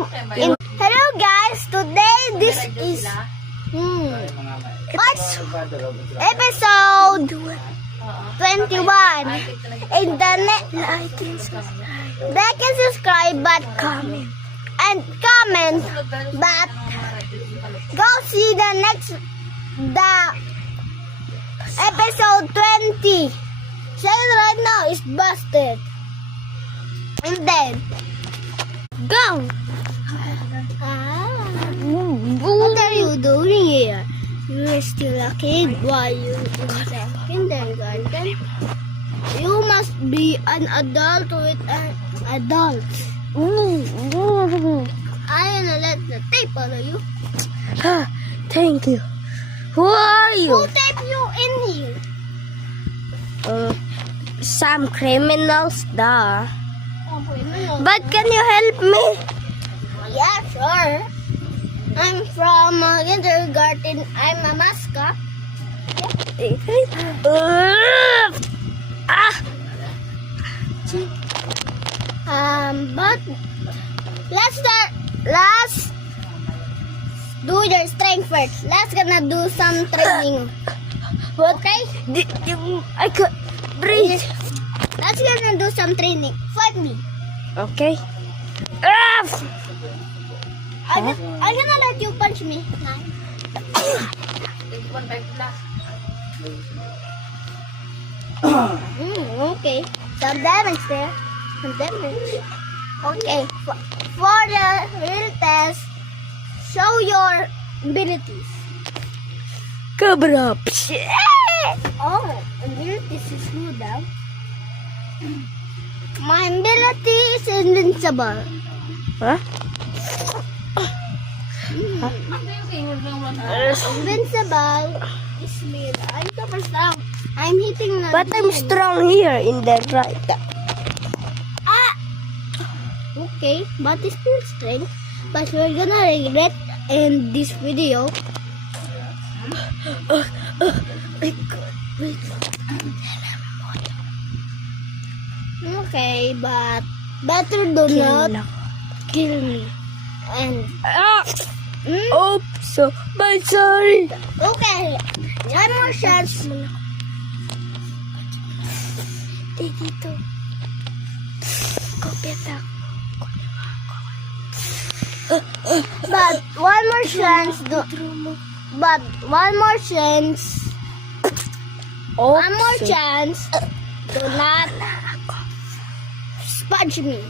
Hello guys, today this is what's episode 21. In the next, they can subscribe but comment but go see the next episode 20. Saying right now is busted. And then go. What are you doing here? You're still a kid while you in kindergarten. You must be an adult with an adult. I'm gonna let the tape follow you. Thank you. Who are you? Who taped you in here? Some criminals, duh. But can you help me? Yeah, sure. I'm from kindergarten. I'm a mascot. But let's do your strength first. Let's gonna do some training. Okay? I could breathe. Let's gonna do some training. Fight me. Okay. I'm gonna let you punch me. Okay. Some damage there. Some damage. Okay. For the real test, show your abilities. Cobra. Oh, abilities is good, huh? My ability is invincible. Huh? Invincible is me. I'm super strong. I'm hitting the But I'm strong here in the right. Okay, but it's still strength. But we're gonna regret in this video. Okay, but better do not Kill me. and Oh, so bad. Sorry. okay. One more chance. Dito. Kopeta. But one more chance. But one more chance. Oh, One more chance. Do not sponge me.